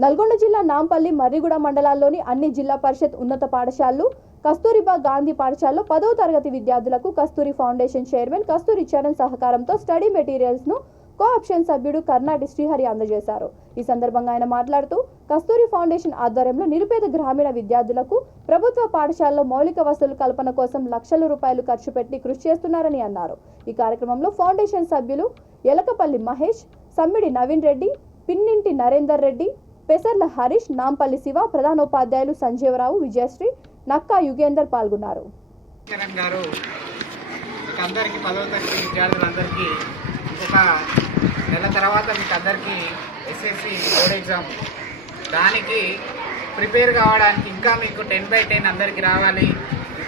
నల్గొండ జిల్లా నాంపల్లి మర్రిగూడ మండలాల్లోని అన్ని జిల్లా పరిషత్ ఉన్నత పాఠశాలలు కస్తూరిబా గాంధీ పాఠశాలలో 10వ తరగతి విద్యార్థులకు కస్తూరి ఫౌండేషన్ చైర్మన్ కస్తూరి చరణ్ సహకారంతో స్టడీ మెటీరియల్స్ ను కోఆప్షన్ సభ్యుడు కర్నాటి శ్రీహరి అందజేశారు. ఈ సందర్భంగా ఆయన మాట్లాడుతూ కస్తూరి ఫౌండేషన్ ఆధ్వర్యంలో నిరుపేద గ్రామీణ విద్యార్థులకు ప్రభుత్వ పాఠశాలలో మౌలిక వసతుల కల్పన కోసం లక్షల రూపాయలు ఖర్చు పెట్టి కృషి చేస్తున్నారని అన్నారు. ఈ కార్యక్రమంలో ఫౌండేషన్ సభ్యులు ఎలకపల్లి మహేష్, సమ్మిడి నవీన్ రెడ్డి, పిన్నింటి నరేందర్ రెడ్డి, పెసర్ల హరీష్, నాంపల్లి శివ, ప్రధానోపాధ్యాయులు సంజీవరావు, విజయశ్రీ, నక్కా యుగేందర్ పాల్గొన్నారు. అందరికీ 10వ తరగతి విద్యార్థులందరికీ ఇంకొక నెల తర్వాత మీకు అందరికీ ఎస్ఎస్సి బోర్డ్ ఎగ్జామ్, దానికి ప్రిపేర్ కావడానికి ఇంకా మీకు 10/10 అందరికీ రావాలి.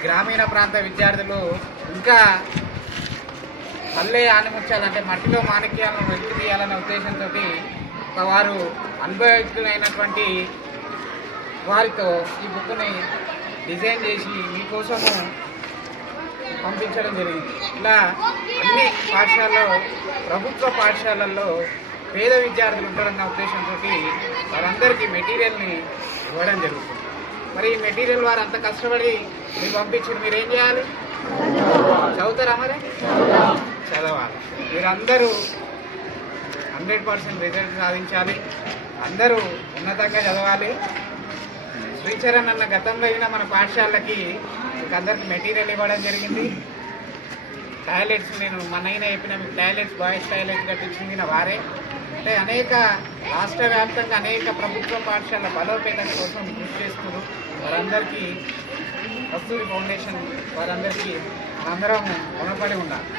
గ్రామీణ ప్రాంత విద్యార్థులు ఇంకా పల్లె ఆనిముత్యాలంటే మట్టిలో మాణిక్యాలను వెలికి తీయాలనే ఉద్దేశంతో వారు అనుభవితులైనటువంటి వారితో ఈ బుక్ని డిజైన్ చేసి మీకోసము పంపించడం జరిగింది. ఇలా అన్ని పాఠశాలలో, ప్రభుత్వ పాఠశాలల్లో పేద విద్యార్థులు ఉంటారన్న ఉద్దేశంతో వారందరికీ మెటీరియల్ని ఇవ్వడం జరుగుతుంది. మరి ఈ మెటీరియల్ వారు అంత కష్టపడి మీరు పంపించి మీరేం చేయాలి? చదువుతారా? మరి చదవాలి. మీరందరూ 100% రిజల్ట్ సాధించాలి. అందరూ ఉన్నతంగా చదవాలి. శ్రీచరణ్ అన్న గతంలో అయినా మన పాఠశాలకి మీకు అందరికి మెటీరియల్ ఇవ్వడం జరిగింది. టాయిలెట్స్ నేను మనైనా చెప్పిన మీకు టాయిలెట్స్, బాయ్స్ టాయిలెట్స్ కట్టించింది వారే. అంటే అనేక రాష్ట్ర వ్యాప్తంగా అనేక ప్రభుత్వ పాఠశాల బలోపేతం కోసం కృషి చేస్తున్నారు. వారందరికీ కస్తూరి ఫౌండేషన్ వారందరికీ అందరం రుణపడి ఉండాలి.